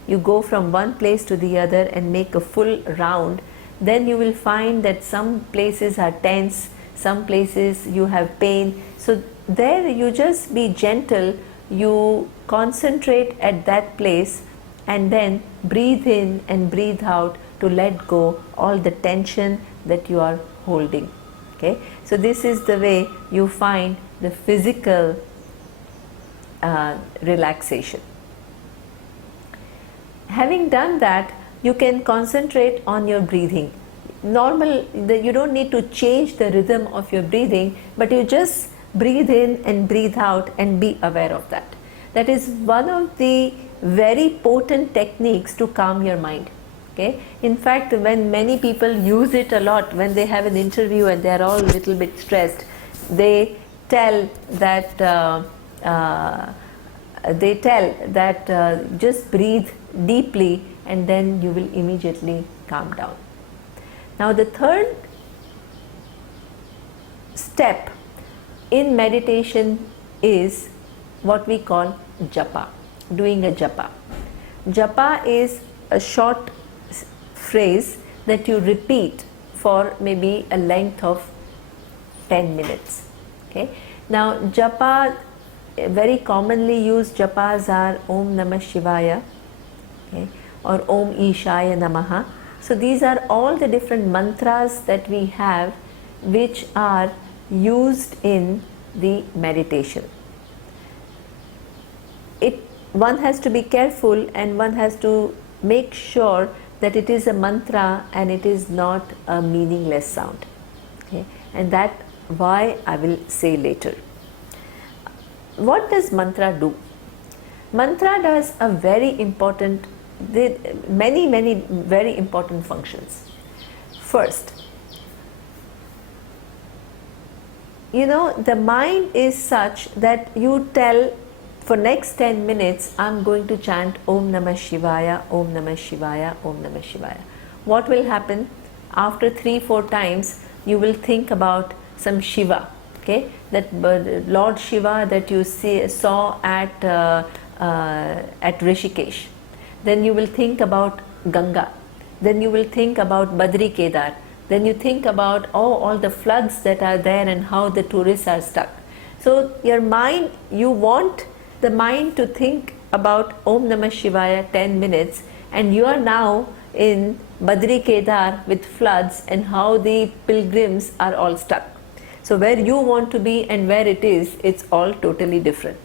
you go from one place to the other and make a full round, then you will find that some places are tense, some places you have pain. So there you just be gentle, you concentrate at that place and then breathe in and breathe out to let go all the tension that you are holding. Okay, so this is the way you find the physical relaxation. Having done that, you can concentrate on your breathing. You don't need to change the rhythm of your breathing, but you just breathe in and breathe out and be aware of that. That is one of the very potent techniques to calm your mind. Okay. In fact, when many people use it a lot, when they have an interview and they are all a little bit stressed, they tell that just breathe deeply and then you will immediately calm down. Now the third step in meditation is what we call japa, doing a japa. Japa is a short phrase that you repeat for maybe a length of 10 minutes. Okay. Now japa, very commonly used japas are Om Namashivaya, okay, or Om Ishaya Namaha. So these are all the different mantras that we have which are used in the meditation. One has to be careful and one has to make sure that it is a mantra and it is not a meaningless sound. Okay? And that why I will say later. What does mantra do? Mantra does a very important, many very important functions. First, the mind is such that you tell, for next 10 minutes, I'm going to chant Om Namah Shivaya, Om Namah Shivaya, Om Namah Shivaya. What will happen? After 3-4 times, you will think about some Shiva, okay? That Lord Shiva that you saw at Rishikesh. Then you will think about Ganga. Then you will think about Badri Kedar. Then you think about all the floods that are there and how the tourists are stuck. So your mind, you want the mind to think about Om Namah Shivaya 10 minutes, and you are now in Badri Kedar with floods and how the pilgrims are all stuck. So where you want to be and where it is, it's all totally different.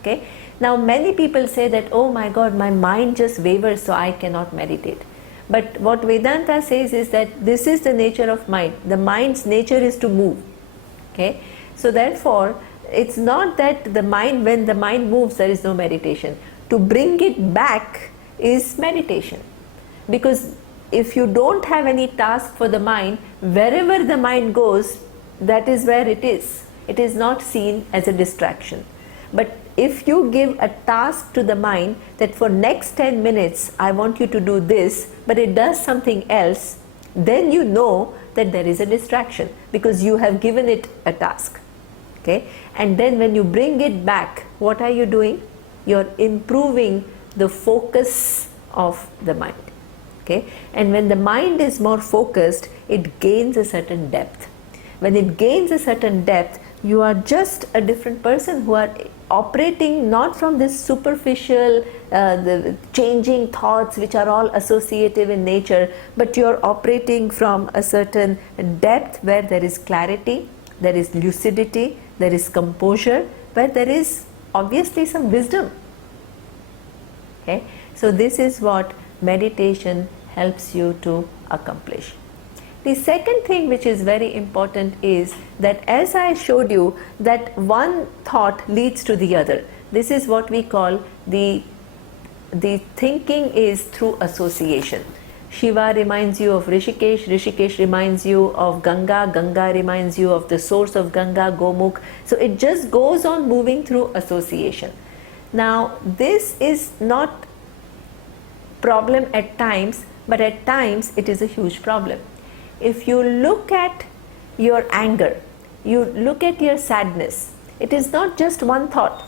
Okay. Now many people say that, oh my God, my mind just wavers, so I cannot meditate. But what Vedanta says is that this is the nature of mind. The mind's nature is to move. Okay. So therefore, it's not that the mind, when the mind moves, there is no meditation. To bring it back is meditation. Because if you don't have any task for the mind, wherever the mind goes, that is where it is. It is not seen as a distraction. But if you give a task to the mind that for next 10 minutes, I want you to do this, but it does something else, then you know that there is a distraction because you have given it a task. Okay? And then when you bring it back, what are you doing? You're improving the focus of the mind. Okay? And when the mind is more focused, it gains a certain depth. When it gains a certain depth, you are just a different person who are operating not from this superficial, the changing thoughts which are all associative in nature, but you are operating from a certain depth where there is clarity, there is lucidity, there is composure, where there is obviously some wisdom. Okay? So this is what meditation helps you to accomplish. The second thing which is very important is that, as I showed you, that one thought leads to the other. This is what we call the thinking is through association. Shiva reminds you of Rishikesh, Rishikesh reminds you of Ganga, Ganga reminds you of the source of Ganga, Gomukh. So it just goes on moving through association. Now this is not problem at times, but at times it is a huge problem. If you look at your anger, you look at your sadness, it is not just one thought.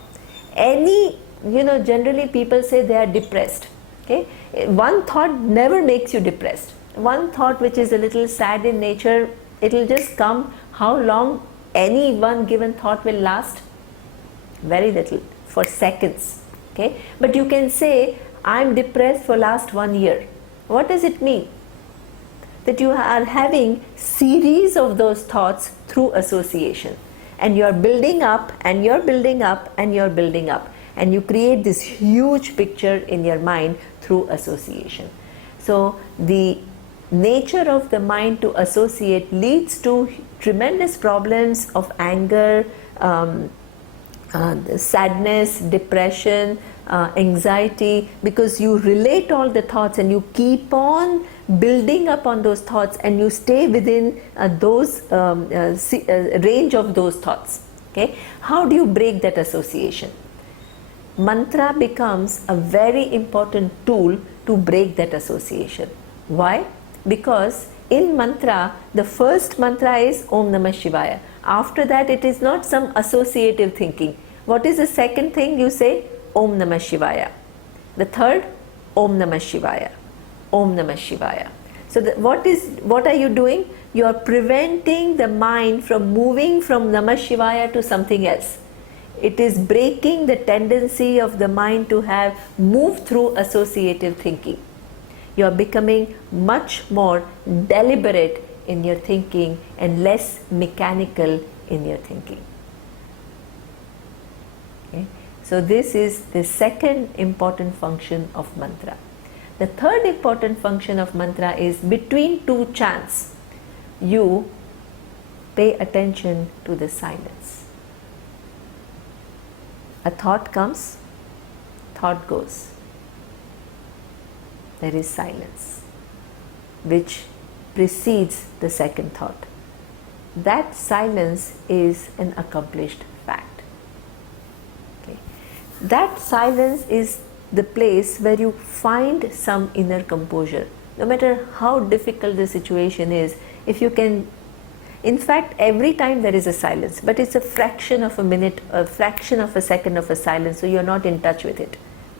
Generally people say they are depressed. Okay, one thought never makes you depressed. One thought which is a little sad in nature, it will just come. How long any one given thought will last? Very little, for seconds. Okay, but you can say, I am depressed for last 1 year. What does it mean? That you are having series of those thoughts through association, and you are building up and you're building up and you're building up, and you create this huge picture in your mind through association. So the nature of the mind to associate leads to tremendous problems of anger, sadness, depression, anxiety, because you relate all the thoughts and you keep on building up on those thoughts, and you stay within those range of those thoughts. Okay, how do you break that association? Mantra becomes a very important tool to break that association. Why? Because in mantra, the first mantra is Om Namashivaya. After that, it is not some associative thinking. What is the second thing you say? Om Namashivaya. The third, Om Namashivaya. Om Namashivaya. So what are you doing? You are preventing the mind from moving from Namashivaya to something else. It is breaking the tendency of the mind to have moved through associative thinking. You are becoming much more deliberate in your thinking and less mechanical in your thinking. Okay? So this is the second important function of mantra. The third important function of mantra is between two chants, you pay attention to the silence. A thought comes, thought goes. There is silence, which precedes the second thought. That silence is an accomplished fact. Okay. That silence is the place where you find some inner composure. No matter how difficult the situation is, if you can, in fact, every time there is a silence, but it's a fraction of a minute, a fraction of a second of a silence, so you're not in touch with it.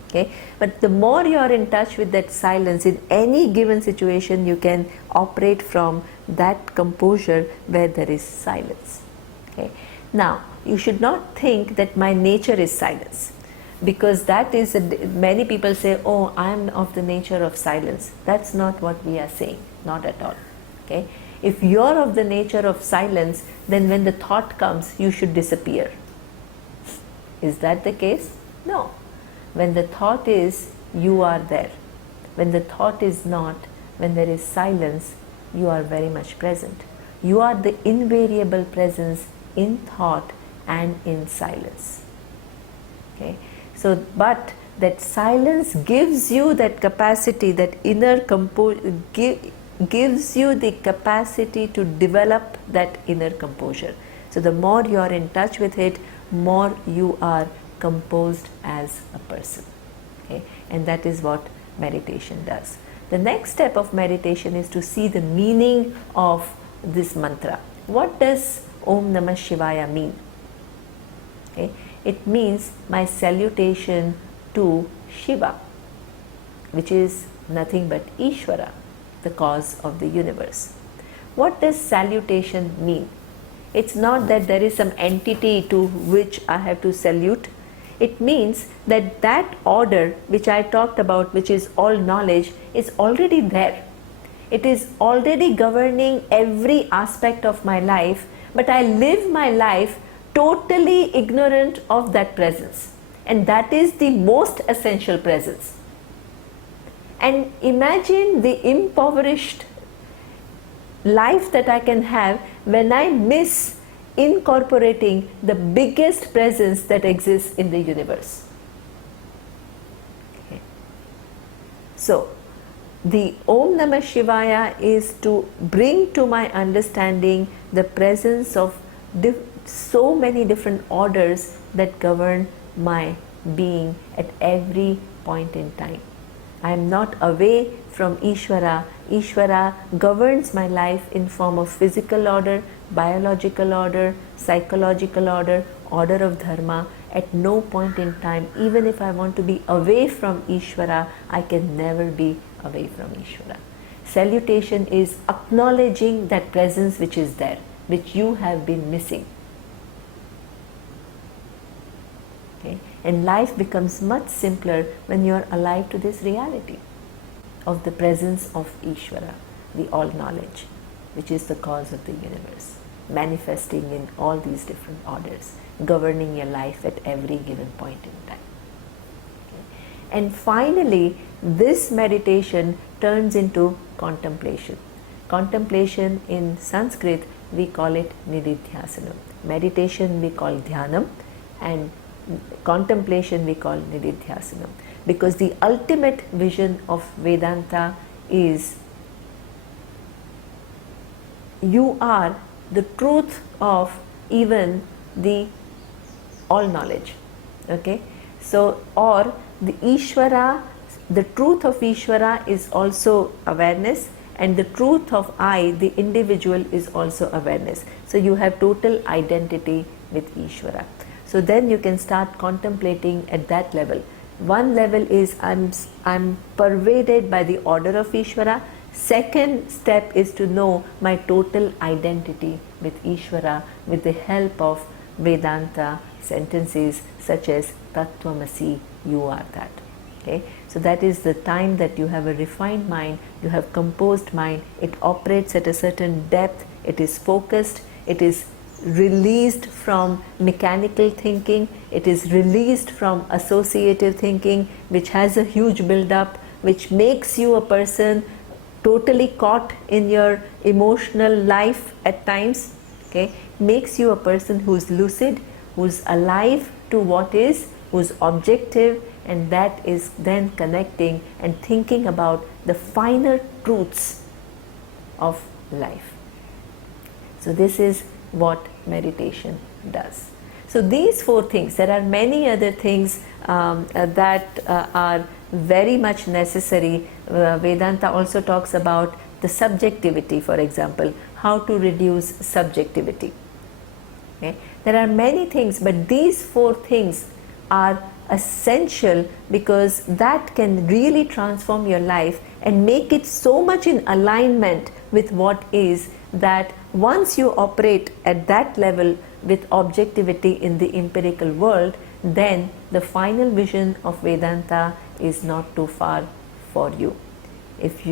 Okay? But the more you are in touch with that silence, in any given situation, you can operate from that composure where there is silence. Okay? Now, you should not think that my nature is silence, because that is, many people say, oh, I am of the nature of silence. That's not what we are saying, not at all. Okay? If you are of the nature of silence, then when the thought comes, you should disappear. Is that the case? No. When the thought is, you are there. When the thought is not, when there is silence, you are very much present. You are the invariable presence in thought and in silence. Okay? So, but that silence gives you that capacity, that inner gives you the capacity to develop that inner composure. So the more you are in touch with it, more you are composed as a person. Okay? And that is what meditation does. The next step of meditation is to see the meaning of this mantra. What does Om Namah Shivaya mean? Okay? It means my salutation to Shiva, which is nothing but Ishvara, the cause of the universe. What does salutation mean? It's not that there is some entity to which I have to salute. It means that that order which I talked about, which is all knowledge, is already there. It is already governing every aspect of my life, but I live my life totally ignorant of that presence. And that is the most essential presence. And imagine the impoverished life that I can have when I miss incorporating the biggest presence that exists in the universe. Okay. So, the Om Namah Shivaya is to bring to my understanding the presence of so many different orders that govern my being at every point in time. I am not away from Ishvara. Ishvara governs my life in form of physical order, biological order, psychological order, order of dharma. At no point in time, even if I want to be away from Ishvara, I can never be away from Ishvara. Salutation is acknowledging that presence which is there, which you have been missing. Okay? And life becomes much simpler when you are alive to this reality of the presence of Ishvara, the all-knowledge, which is the cause of the universe, manifesting in all these different orders, governing your life at every given point in time. Okay? And finally, this meditation turns into contemplation. Contemplation in Sanskrit, we call it nididhyasanam. Meditation we call dhyanam, and contemplation we call nididhyasanam. Because the ultimate vision of Vedanta is you are the truth of even the all knowledge. Okay? So, or the Ishvara, the truth of Ishvara is also awareness, and the truth of I, the individual, is also awareness. So you have total identity with Ishvara. So then you can start contemplating at that level. One level is I'm pervaded by the order of Ishvara. Second step is to know my total identity with Ishvara with the help of Vedanta sentences such as Tattvamasi, you are that. Okay? So that is the time that you have a refined mind, you have composed mind, it operates at a certain depth, it is focused, it is released from mechanical thinking, it is released from associative thinking, which has a huge build-up, which makes you a person totally caught in your emotional life at times. Okay? Makes you a person who's lucid, who's alive to what is, who's objective, and that is then connecting and thinking about the finer truths of life. So this is what meditation does. So these four things, there are many other things that are very much necessary. Vedanta also talks about the subjectivity, for example, how to reduce subjectivity. Okay? There are many things, but these four things are essential because that can really transform your life and make it so much in alignment with what is, that once you operate at that level with objectivity in the empirical world, then the final vision of Vedanta is not too far for you. If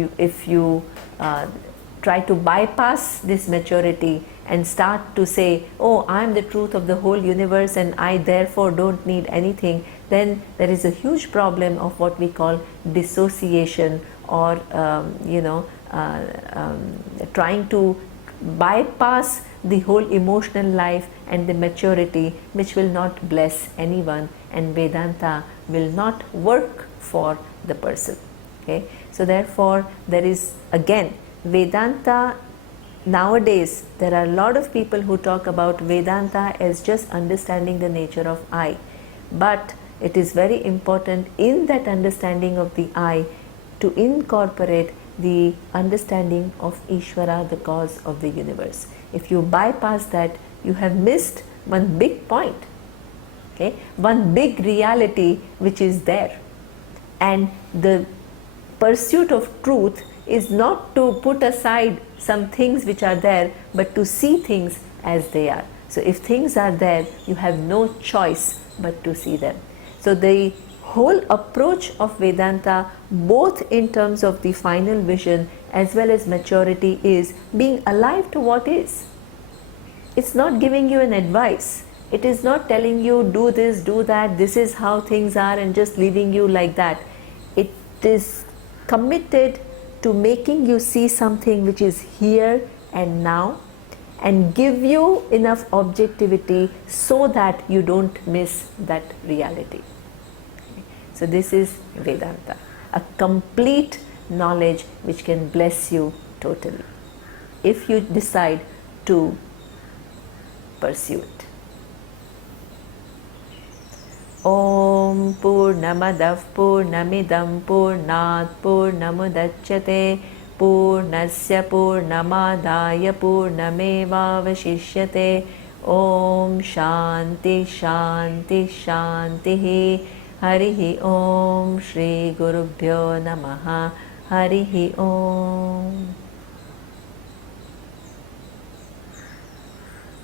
you try to bypass this maturity and start to say, oh, I am the truth of the whole universe and I therefore don't need anything, then there is a huge problem of what we call dissociation, or trying to bypass the whole emotional life and the maturity, which will not bless anyone, and Vedanta will not work for the person. Okay? So therefore there is, again, Vedanta. Nowadays there are a lot of people who talk about Vedanta as just understanding the nature of I, but it is very important in that understanding of the I to incorporate the understanding of Ishvara, the cause of the universe. If you bypass that, you have missed one big point, okay? One big reality which is there. And the pursuit of truth is not to put aside some things which are there, but to see things as they are. So if things are there, you have no choice but to see them. So the whole approach of Vedanta, both in terms of the final vision as well as maturity, is being alive to what is. It's not giving you an advice. It is not telling you do this, do that, this is how things are, and just leaving you like that. It is committed to making you see something which is here and now, and give you enough objectivity so that you don't miss that reality. So this is Vedanta, a complete knowledge which can bless you totally if you decide to pursue it. Om Purnamadav Purnamidam Purnat Purnamudachyate Purnasya Purnamadaya Purnamevavashishyate. Om Shanti Shanti Shanti. Harihi Om. Shri Gurubhyo Namaha. Harihi Om.